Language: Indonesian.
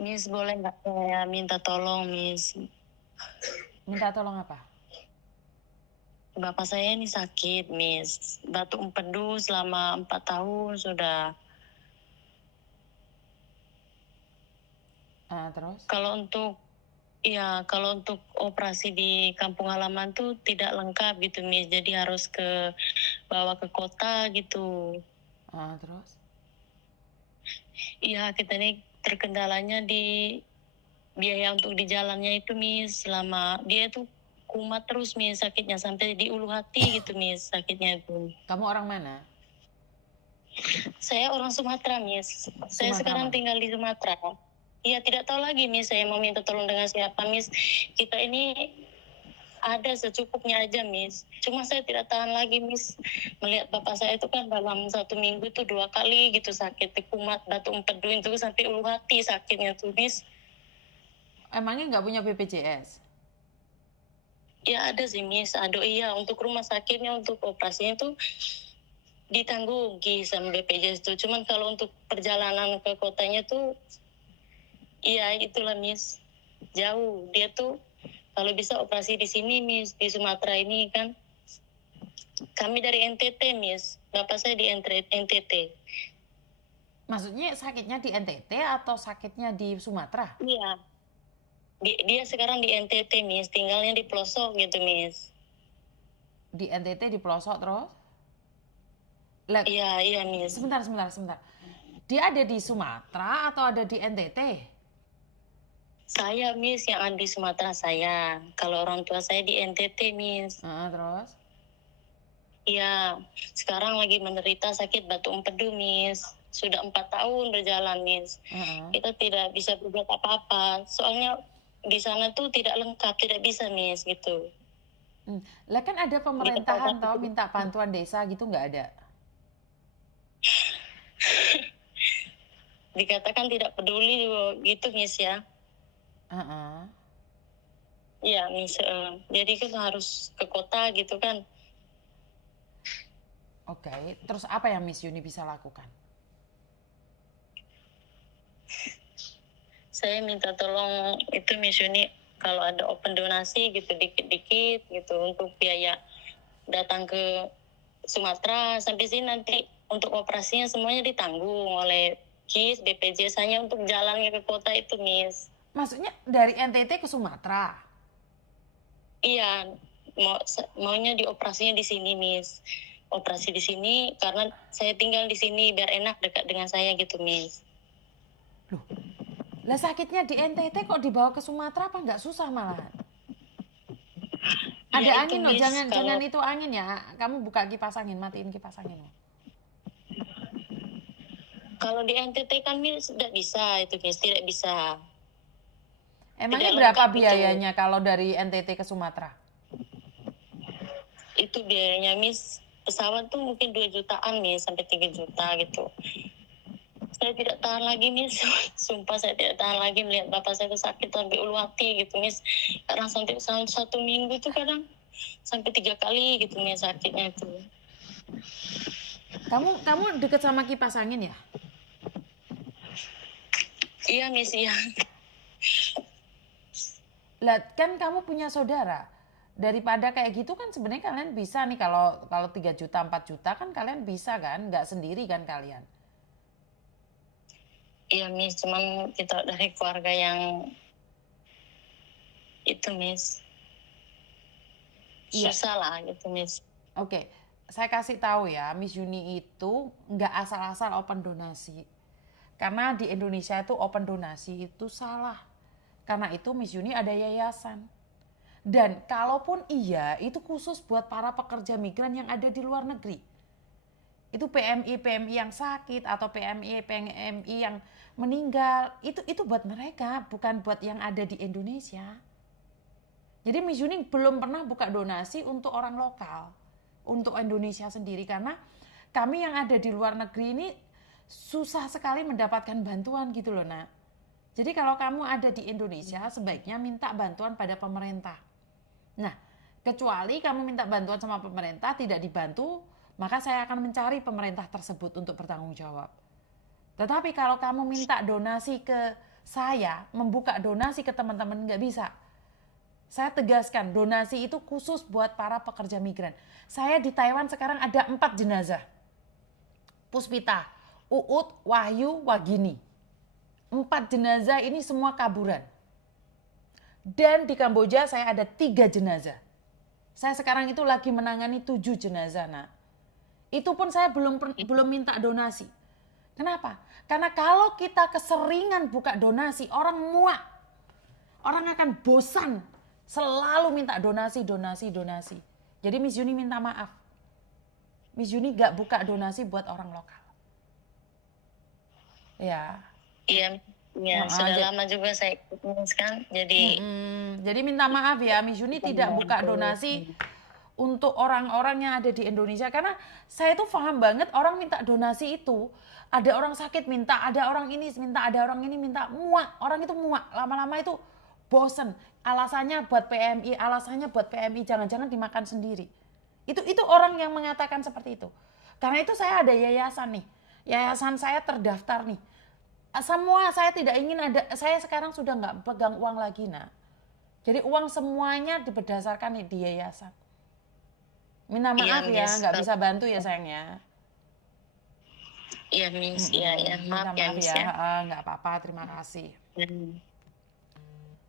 Miss boleh nggak saya minta tolong, Miss? Minta tolong apa? Bapak saya ini sakit, Miss. Batuk empedu selama 4 tahun sudah. Terus? Kalau untuk operasi di kampung halaman tuh tidak lengkap gitu, Miss. Jadi harus bawa ke kota gitu. Terus? Iya, kita ini terkendalanya di biaya untuk di jalannya itu, Miss. Selama dia tuh kumat terus, Miss, sakitnya sampai di ulu hati gitu, Miss, sakitnya itu. Kamu orang mana? Saya orang Sumatera, Miss. Saya Sumatera sekarang mana? tinggal di Sumatera. Iya, tidak tahu lagi, Miss. Saya mau minta tolong dengan siapa, Miss. Kita ini ada secukupnya aja, Miss. Cuma saya tidak tahan lagi, Miss. Melihat bapak saya itu kan dalam 1 minggu itu 2 kali gitu sakit. Kumat, batuk empedu itu sampai ulu hati sakitnya tuh, Miss. Emangnya nggak punya BPJS? Ya ada sih, Miss. Aduh iya, untuk rumah sakitnya, untuk operasinya itu ditangguhi sama BPJS tuh. Cuman kalau untuk perjalanan ke kotanya tuh, iya itulah, Miss. Jauh. Dia tuh kalau bisa operasi di sini, Miss. Di Sumatera ini kan. Kami dari NTT, Miss. Bapak saya di NTT. Maksudnya sakitnya di NTT atau sakitnya di Sumatera? Iya. Dia sekarang di NTT, Miss. Tinggalnya di pelosok gitu, Miss. Di NTT di pelosok terus? Lah, Iya, iya, Miss. sebentar. Dia ada di Sumatera atau ada di NTT? Saya, Miss, yang ada di Sumatera saya. Kalau orang tua saya di NTT, Miss. Terus? Iya, sekarang lagi menderita sakit batuk empedu, Miss. Sudah 4 tahun berjalan, Miss. Kita tidak bisa berbuat apa-apa. Soalnya di sana tuh tidak lengkap, tidak bisa, Miss, gitu. Lah kan ada Di pemerintahan tempat toh minta bantuan desa gitu nggak ada? dikatakan tidak peduli gitu, Miss, ya. Heeh. Iya, Miss. Jadi kan harus ke kota gitu kan. Oke, terus apa yang Miss Yuni bisa lakukan? Saya minta tolong itu, Miss Yuni, kalau ada open donasi gitu dikit-dikit gitu untuk biaya datang ke Sumatera sampai sini, nanti untuk operasinya semuanya ditanggung oleh KIS, BPJS, hanya untuk jalannya ke kota itu, Miss. Maksudnya dari NTT ke Sumatera? Iya, maunya dioperasinya di sini, Miss. Operasi di sini karena saya tinggal di sini biar enak dekat dengan saya gitu, Miss. Loh, lah sakitnya di NTT kok dibawa ke Sumatera apa nggak susah malahan? Iya Ada itu, angin loh, Miss. jangan itu angin ya. Kamu buka kipas angin, matiin kipas angin loh. Kalau di NTT kan, Miss, tidak bisa itu, Miss, tidak bisa. Emangnya Tidak berapa lengkap itu. biayanya kalau dari NTT ke Sumatera? Itu biayanya, Miss. Pesawat tuh mungkin 2 jutaan, Miss, sampai 3 juta gitu. Saya tidak tahan lagi, Miss. Sumpah saya tidak tahan lagi melihat bapak saya tuh sakit sampai ulu hati gitu, Miss. Kadang sampai 1 minggu tuh kadang sampai 3 kali gitu, Miss, sakitnya itu. Kamu deket sama kipas angin ya? Iya, Miss, iya. Lah kan kamu punya saudara. Daripada kayak gitu kan sebenarnya kalian bisa nih kalau kalau 3 juta 4 juta kan kalian bisa kan, nggak sendiri kan kalian. Iya, Miss, cuman kita dari keluarga yang itu, Miss. Iya, Susah lah gitu, Miss. oke. Saya kasih tahu ya, Miss Yuni itu nggak asal-asal open donasi. Karena di Indonesia itu open donasi itu salah. Karena itu Miss Yuni ada yayasan. Dan kalaupun iya, itu khusus buat para pekerja migran yang ada di luar negeri. Itu PMI yang sakit atau PMI yang meninggal, itu buat mereka, bukan buat yang ada di Indonesia. Jadi Miss Yuni belum pernah buka donasi untuk orang lokal, untuk Indonesia sendiri, karena kami yang ada di luar negeri ini susah sekali mendapatkan bantuan gitu loh, nak. Jadi kalau kamu ada di Indonesia, sebaiknya minta bantuan pada pemerintah. Nah, kecuali kamu minta bantuan sama pemerintah tidak dibantu, maka saya akan mencari pemerintah tersebut untuk bertanggung jawab. Tetapi kalau kamu minta donasi ke saya membuka donasi ke teman-teman nggak bisa. Saya tegaskan, donasi itu khusus buat para pekerja migran. Saya di Taiwan sekarang ada 4 jenazah. Puspita, Uut, Wahyu, Wagini. 4 jenazah ini semua kaburan. Dan di Kamboja saya ada 3 jenazah. Saya sekarang itu lagi menangani 7 jenazah, nak. Itu pun saya belum minta donasi. Kenapa? Karena kalau kita keseringan buka donasi, orang muak. Orang akan bosan selalu minta donasi. Jadi Miss Yuni minta maaf. Miss Yuni gak buka donasi buat orang lokal. Ya. Iya, sudah lama juga saya ikut kan. Jadi minta maaf ya, Miss Yuni tidak buka donasi untuk orang-orang yang ada di Indonesia. Karena saya tuh paham banget orang minta donasi itu. Ada orang sakit minta, ada orang ini minta, ada orang ini minta. Muak, orang itu muak. Lama-lama itu bosen. Alasannya buat PMI, jangan-jangan dimakan sendiri. Itu orang yang mengatakan seperti itu. Karena itu saya ada yayasan nih. Yayasan saya terdaftar nih. Semua saya tidak ingin ada, saya sekarang sudah nggak pegang uang lagi, nak. Jadi uang semuanya berdasarkan di yayasan. Minta maaf ya, nggak bisa bantu ya sayangnya. Iya, Miss. Iya, Minta maaf ya, maaf Miss ya. ya. Nggak apa-apa, terima kasih.